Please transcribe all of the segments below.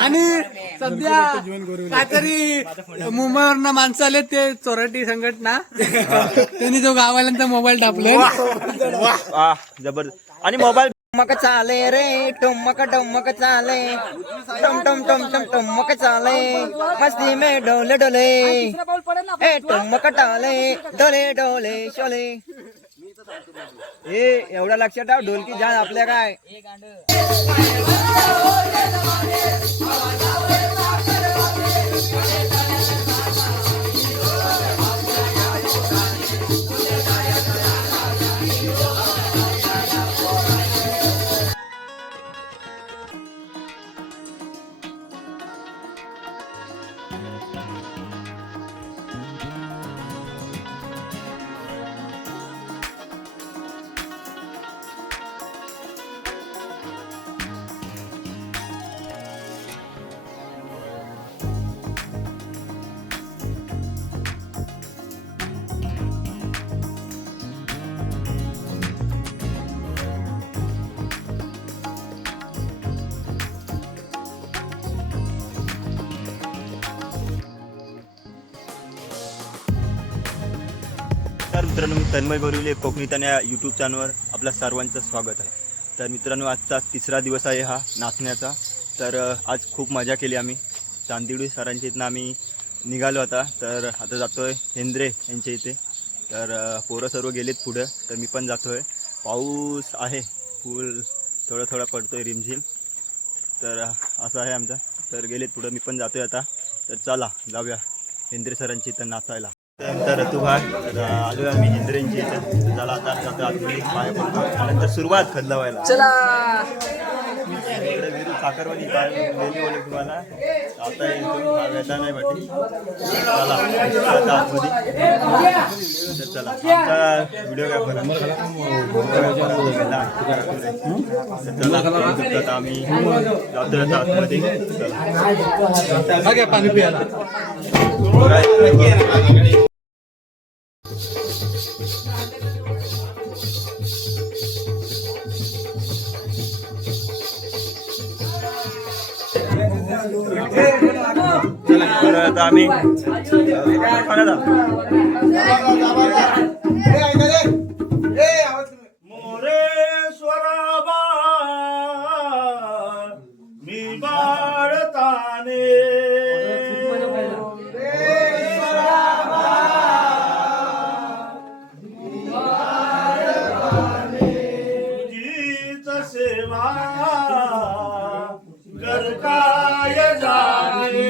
आणि सध्या काहीतरी मुंबईवरनं माणसं आले ते चोरटी संघटना त्यांनी जो गावाल्यांचा मोबाईल टापले जबरदस्त आणि मोबाईल टमक चाले रे टमक टमक चाले टम टम टम टम टमक चाले मस्ती में डोले डोले ए टमक टाले डोले डोले शोले ए एवढा लक्षात ठेव ढोलकी जाण आपल्या काय तर मित्रांनो मी तन्मय बोरिवले कोकणी तन या यूट्यूब चॅनलवर आपल्या सर्वांचं स्वागत आहे. तर मित्रांनो आजचा तिसरा दिवस आहे हा नाचण्याचा. तर आज खूप मजा केली आम्ही. चांदिवडी सरांच्या इथनं आम्ही निघालो होता. तर आता जातो आहे हेंद्रे यांच्या इथे. तर पोरं सर्व गेलेत पुढं तर मी पण जातो आहे. पाऊस आहे फुल थोडा थोडा पडतो आहे रिमझिम. तर असं आहे आमचं. तर गेलेत पुढं मी पण जातो आहे आता. तर चला जाऊया हेंद्रे सरांच्या इथं नाचायला. त्यानंतर तू भाई आलो आम्ही हेंद्रेंची इथं. झाला आता जातो आतमध्ये पाय पडतो. त्यानंतर सुरुवात खत लावायला. चला इकडे विरू साखरवाडी काय गेली बोलले तुम्हाला आता येतो वेटा नाही वाटी. चला आता आतमध्ये. तर चला आमचा व्हिडिओ काय बरं चला आता आम्ही जातो आता आतमध्ये. चला पाणी प्यायला आता आम्ही मोरेश्वरा मी बाळताने तुझीच सेवा करताय जाणे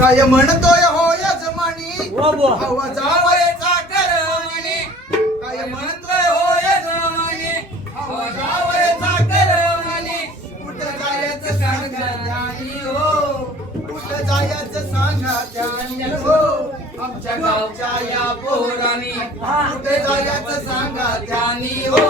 काय म्हणतोय हो यजमानी आवाजावयाचा करमणी काय म्हणतोय हो यजमानी आवाजावयाचा करमणी कुठं जायचं सांगा त्यानी हो कुठं जायचं सांगा त्यानी हो आमच्या गावच्या या पोरांनी कुठं जायचं सांगा त्यानी हो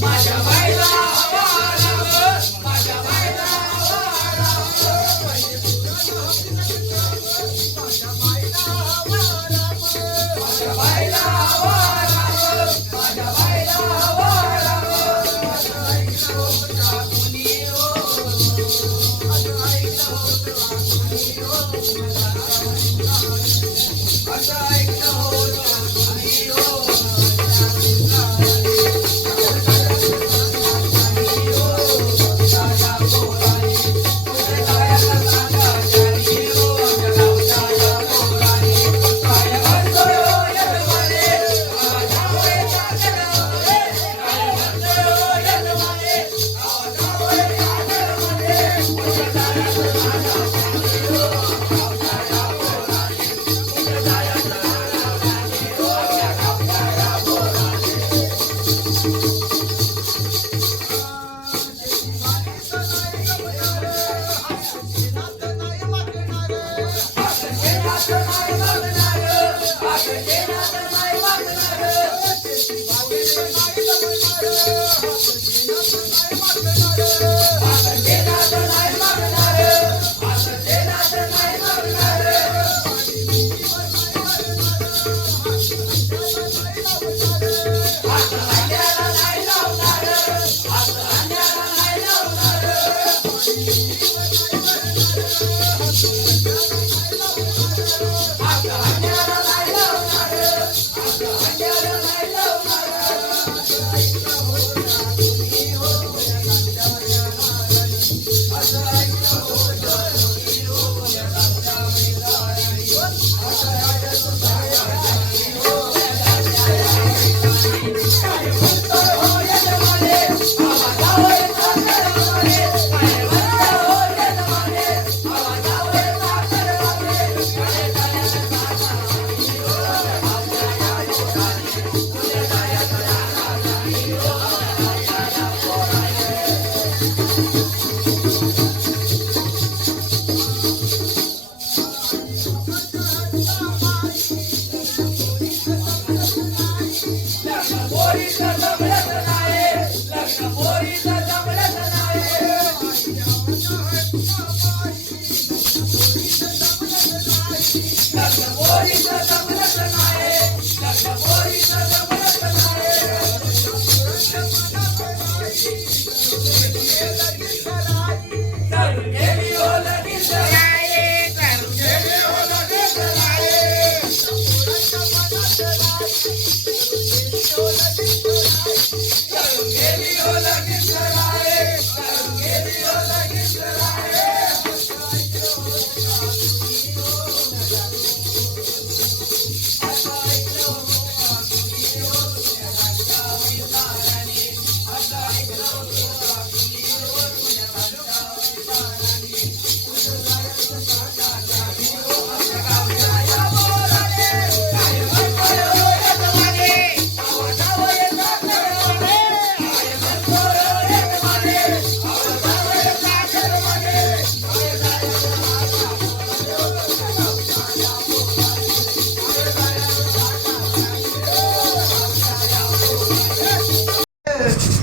माझ्या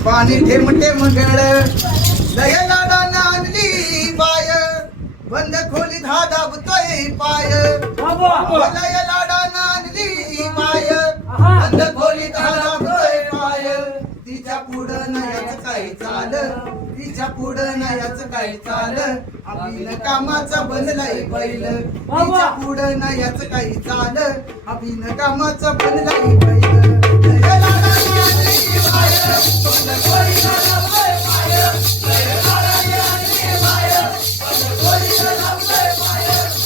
पाणी ठेम ठेम गळ लय लाडानं आणली बाय बंद खोलीत हा दाबतोय पाय लय लाडानं आणली बाय बंद खोलीत हा दाबतोय पाय तिच्या पुढं नयाच काही चाल तिच्या पुढं नयाच काही चाल अभिन कामाचा बनलाय बैल तिच्या पुढं नयाच काही चाल अभिन कामाचा बनलाय बैल लय लाडानं आणली बाय बंद खोलीत हा दाबतोय पाय लय लाडानं आणली बाय बंद खोलीत हा दाबतोय पाय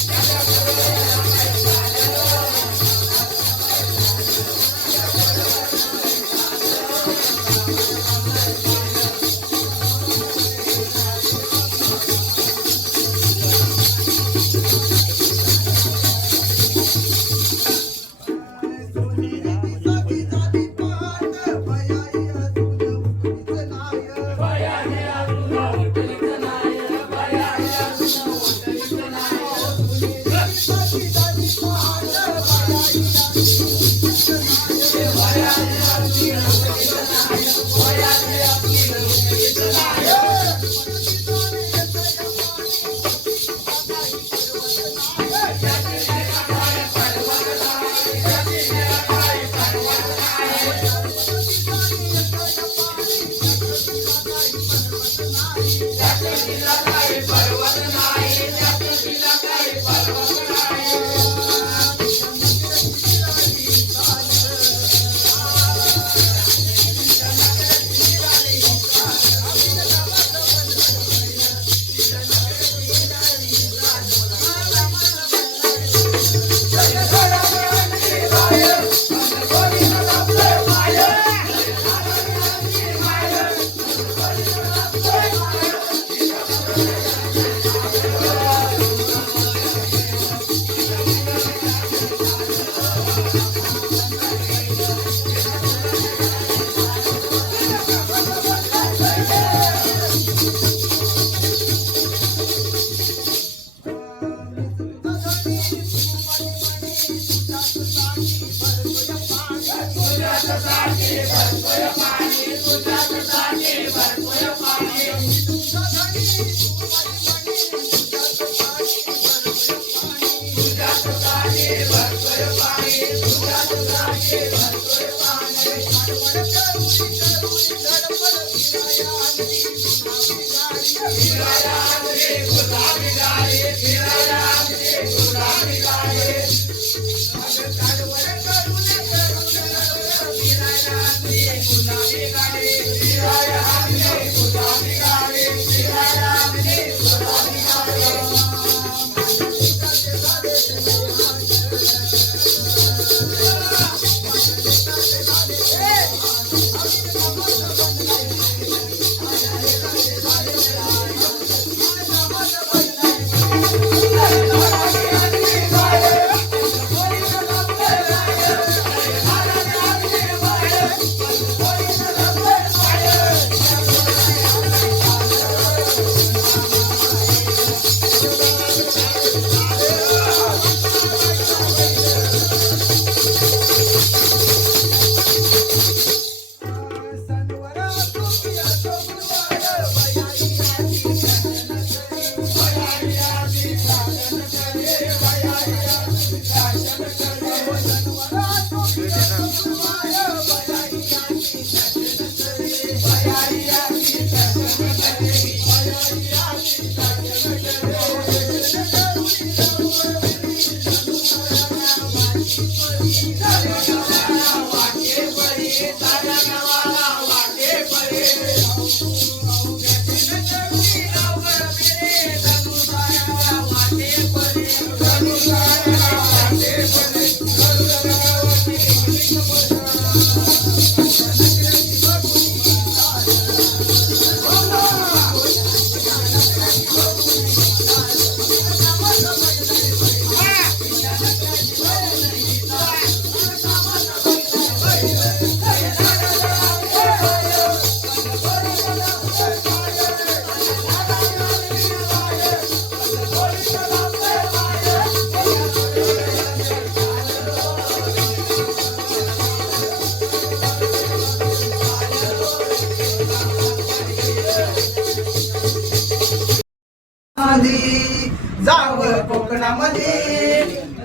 कोकणामध्ये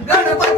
गणपती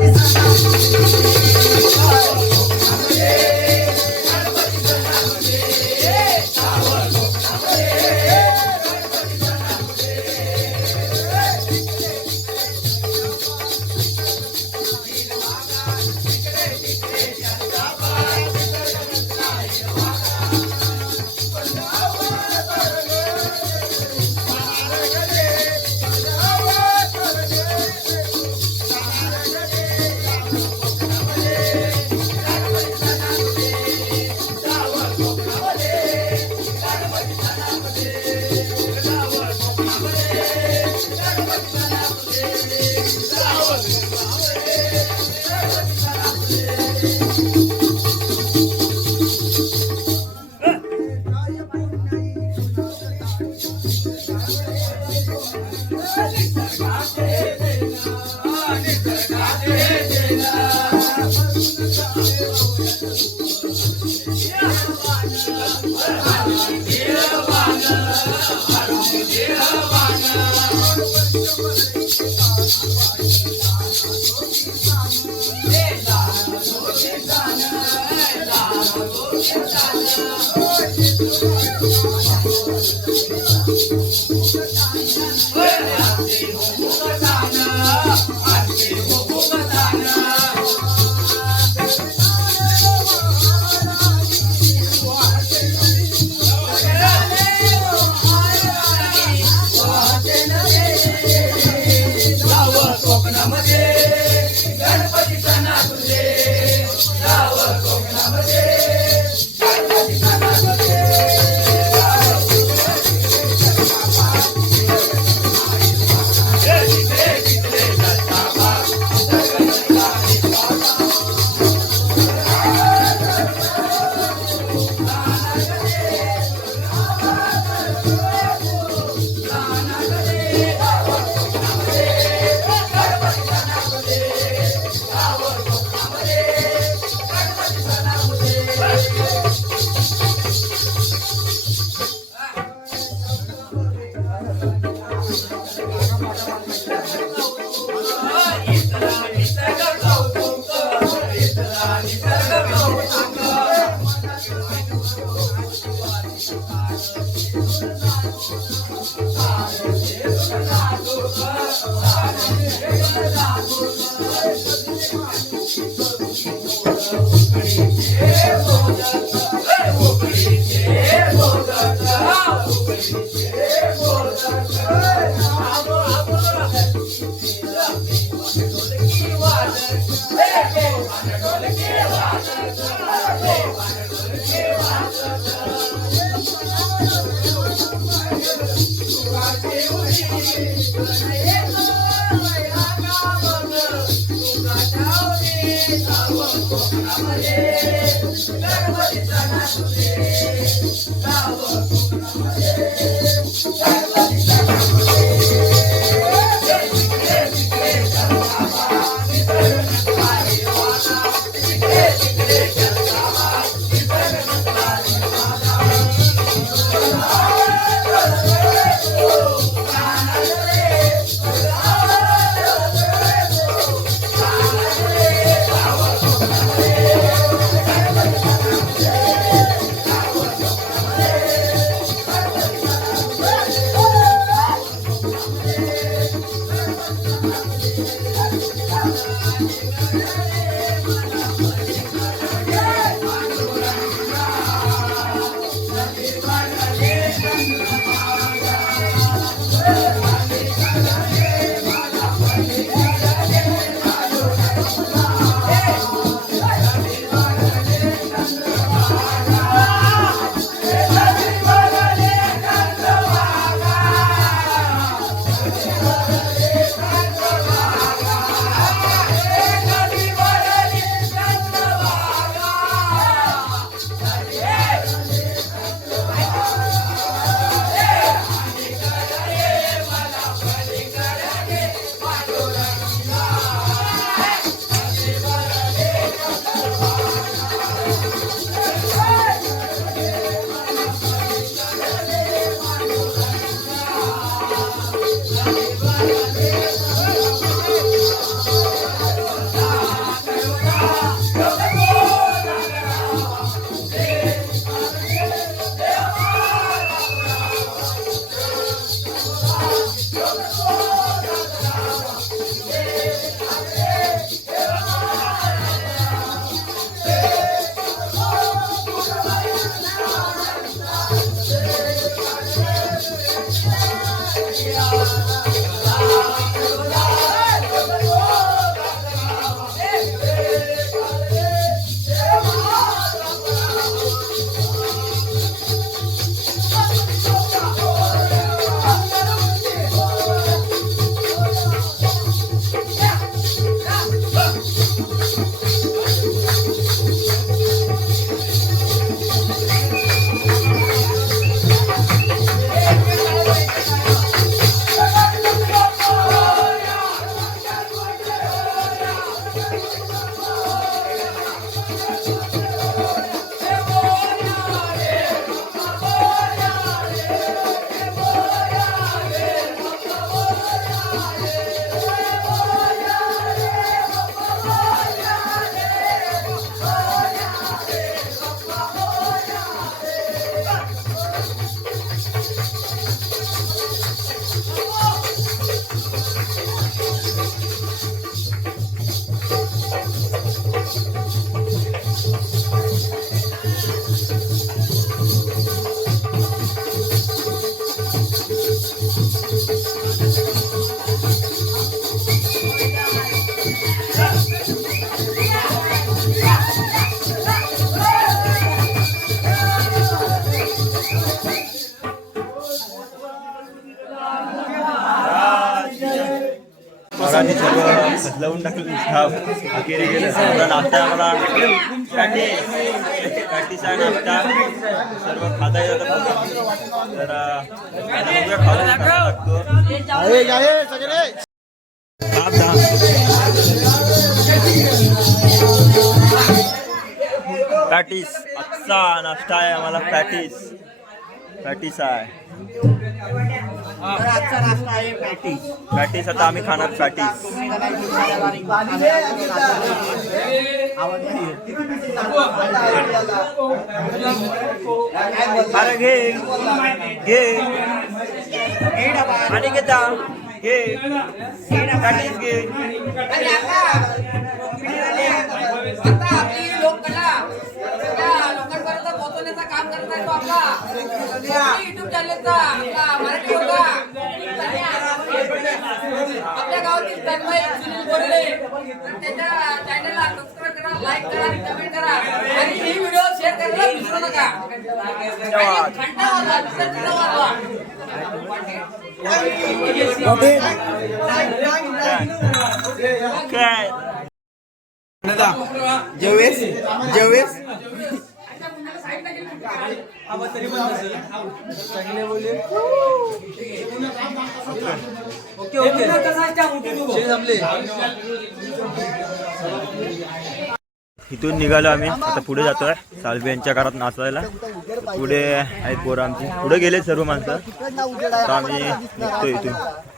लोकांनी सर्व बदलावून टाकलं अखेरी गेलं सर्व नाश्ता आम्हाला पॅटीस आहे नाश्ता सर्व खाता येतं तर खाऊन टाकतो पॅटीस आजचा नाश्ता आहे आम्हाला पॅटीस आहे पॅटीस आता आम्ही खाणार पॅटीस अरे घे आणि घेता घे पॅटीस घे लोकांपर्यंत पोहोचवण्याचं काम करत आहे तो आपला युट्यूब चॅनलचा मराठी होता आपल्या गावातील तन्मय सुनील बोरले त्याच्या चॅनलला सबस्क्राईब करा, लाईक करा आणि कमेंट करा आणि ही व्हिडिओ शेअर करायला विसरू नका. घंटा वाजवा, दुसऱ्या वाजवा. जेवेस इथून निघालो आम्ही आता पुढे जातोय सालबे यांच्या घरात नाचायला पुढे आहेत पोरं आमची पुढे गेले सर्व माणसं तर आम्ही निघतो इथून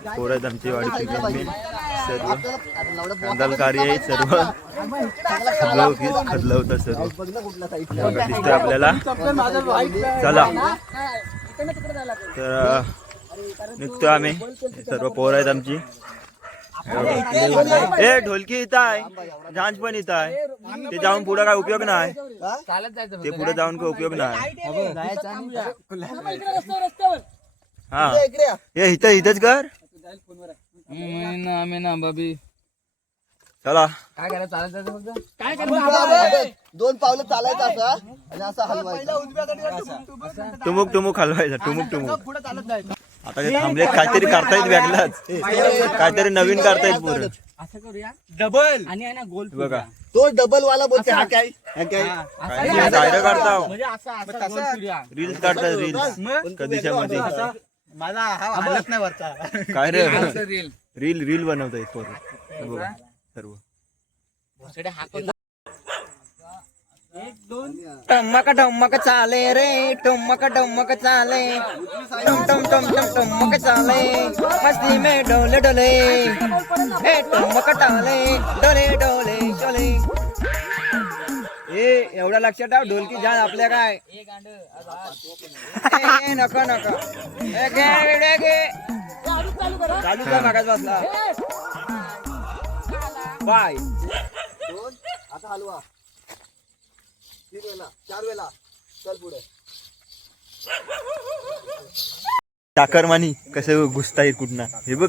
पोरं आहेत आमची वाडी सर्व कंदालकारी आहेत सर्व खदलवतं सर्व दिसतंय आपल्याला चला तर निघतो आम्ही सर्व पोरं आहेत आमची ए ढोलकी इथं आहे झांज पण इथं आहे ते जाऊन पुढे काय उपयोग नाही ते पुढे जाऊन काय उपयोग नाही हा हे इथंच कर बाबी चला काय करायचं चालत काय दोन पावलं चालायचं असं आणि असं हलवायचं टुमुक हलवायचा टुमुक आता ते थांबले काहीतरी करतायत वेगळाच काहीतरी नवीन करतायत पुढे असं करूया डबल आणि आहे ना गोल बघा तो डबल वाला बोलते हा काय डायरेक्ट काढता म्हणजे असं गोल फिरूया. रील्स काढतात रील्स कधीच्या मध्ये माझा हा हालत नाही वरचा काय रे असं रील रील बनवतायत पोरं बघा सर्व टम्मक चाले रे टम्मक चाले टम चाले मस्ती में डोले डोले हे टम्मक टाले डोले डोले चले ए एवढा लक्षात ठेव ढोलकी जाण आपल्या काय नको चालू कर मागास बसला बाय आता हलवा 3 वेळा 4 वेळा चल पुढे टाकरमानी कसं घुसता येईल कुठं हे बघ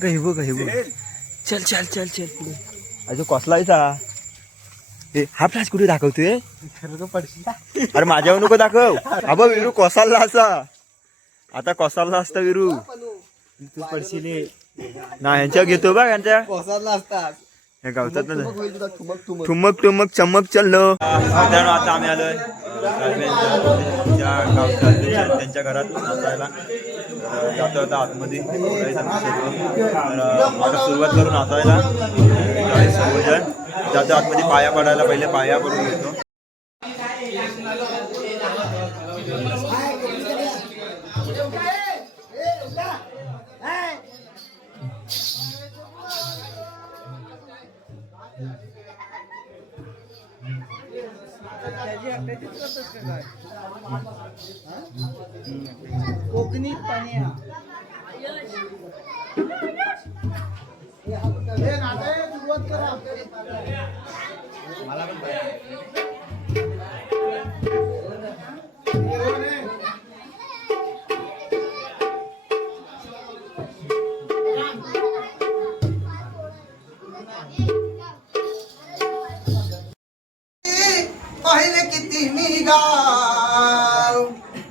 चल पुढे अजून कसलायचा हा फ्लॅश कुठे दाखवतोय अरे माझ्यावर नको दाखव अबा विरू कोसालला असा आता कोसालला असता विरू तू पडशील ना यांच्या घेतो बघ यांच्या कोसाला असतात हे गावतात ना ठुमक चमक चाललो मित्रांनो आता आम्ही आलोय त्यांच्या घरात नाचायला जातो आता आतमध्ये आता सुरुवात करून नाचायला सर्वजण जातो आतमध्ये पाया पडायला पहिले पाया पडून घेतो कोकणी पाणी सुरुवात करा मला पाहिले किती मी गाव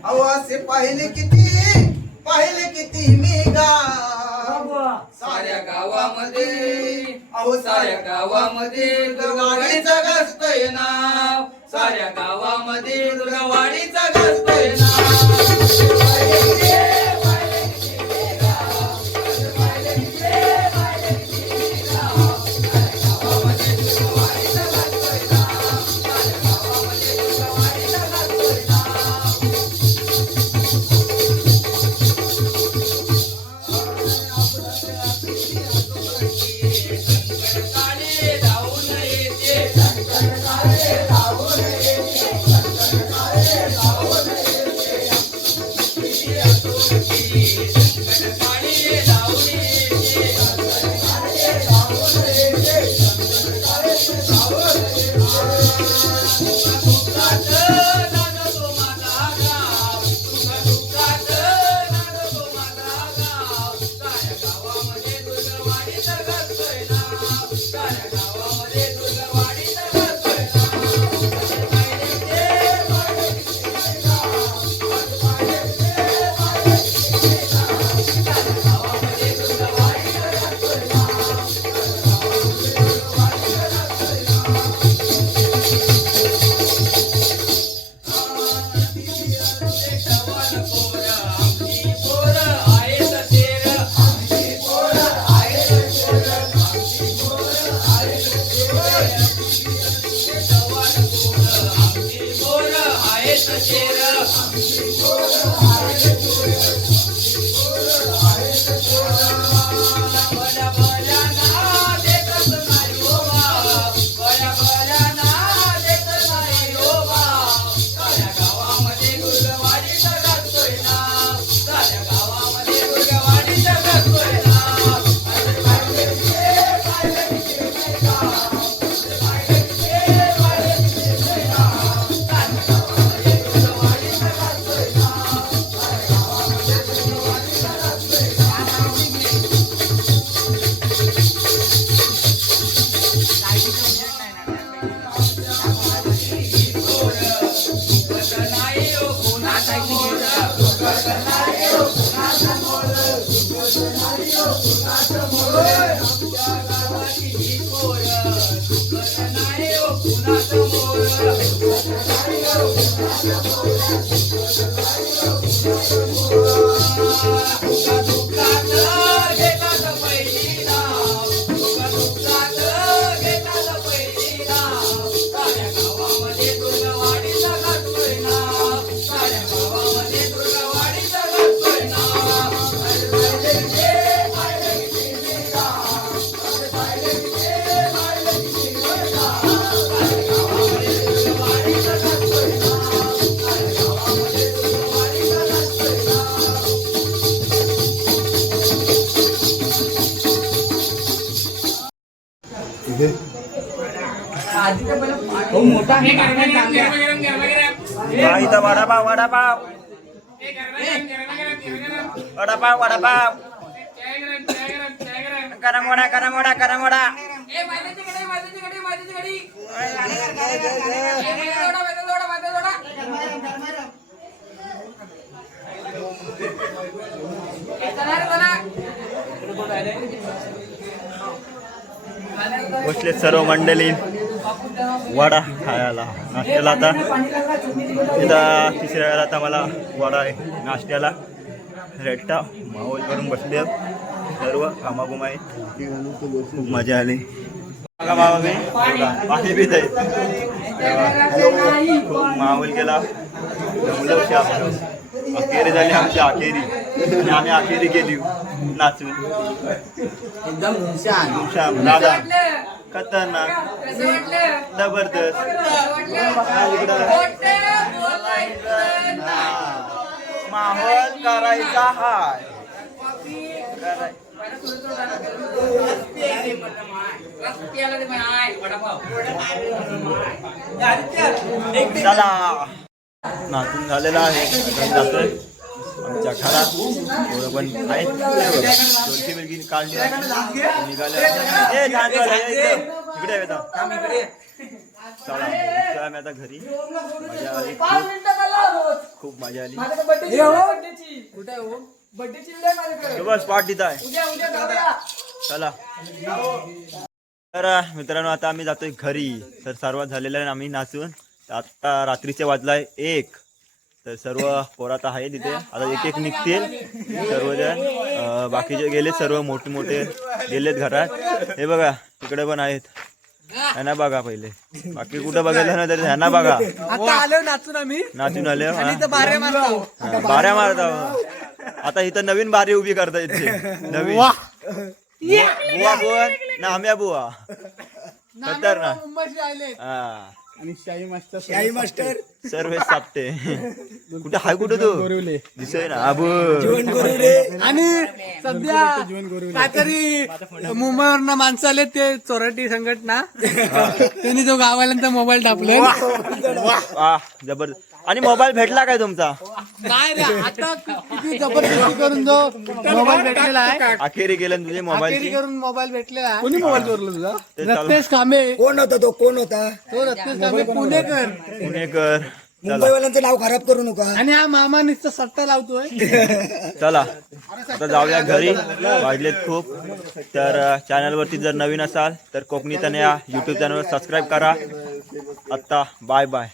अहो असे पाहिले किती मी गाव साऱ्या गावामध्ये अहो साऱ्या गावामध्ये दुर्गावाडीचा गाजतोय नाव, साऱ्या गावामध्ये दुर्गावाडीचा गाजतोय इथं वडापाव वडापाव वडापाव वडापाव करमोडा करमोडा करमोडा बसले सर्व मंडळी वडा खायला नाश्त्याला. आता इथं तिसऱ्या वेळेला आता मला वडा आहे नाश्त्याला. रेट्टा माहोल करून बसले सर्व कामागुमाई. खूप मजा आली. पाणी पित आहे. खूप माहोल केला. अखेरी झाली आमची अखेरी आणि आम्ही अखेरी गेली नाचून. एकदम हुशार दादा खतरनाक जबरदस्त. माहोल करायचा हाय. चला नाचून झालेला आहे. जातोय आमच्या घरात एवढं पण आहेत. दोनशे मुलगी काढली निघाल्या. इकडे येतात. चला आम्ही आता घरी. मजा आली खूप मजा आली. बस पाठ तिथं आहे. चला. तर मित्रांनो आता आम्ही जातोय घरी. तर सर्वात झालेलं आहे आम्ही नाचून. तर आता रात्रीचे वाजलाय 1. तर सर्व पोरात आहे तिथे. आता एक एक निघतील सर्वजण. बाकीचे गेले सर्व मोठे मोठे गेलेत घरात. हे बघा तिकडे पण आहेत. ह्यांना बघा पहिले. बाकी कुठं बघायला ना तरी ह्यांना बघा. आता आलो नाचून आम्ही नाचून आले. बाऱ्या मारतो. बाऱ्या मारता. आता इथं नवीन बारी उभी करता येते. नवीन बुवा बुवा ना आम्या बुवा खतरनाक. मुंबईचे आले हा आणि शाही मास्टर सर्व सापते. कुठे हाय कुठे तू दिसतोय ना आबू. आणि सध्या काहीतरी मुंबईवरनं माणसं आले ते चोराटी संघटना त्यांनी जो गावाल्यांचा मोबाईल टाकले. जबरदस्त. आणि मोबाईल भेटला काय तुमचा? काय रे आता किती जबरदस्ती करून जो मोबाईल भेटलेला आहे. अखेरी गेलं तुझे मोबाईल करून मोबाईल भेटलेला आहे. कोणी मोबाईल चोरला तुझा? ते चालू. रत्नेश कांबे. कोण होता तो? कोण होता? तो रत्नेश कांबे पुणेकर. पुणेकर. चला मुंबईवाल्यांचं नाव खराब करू नका. आणि हा मामा नुसतं सट्टा लावतोय. चला आता जाऊया घरी. वाजलेत खूप. तर चॅनलवरती जर नवीन असाल तर कोकणी तनया यूट्यूब चॅनलवर सबस्क्राईब करा. आता बाय बाय.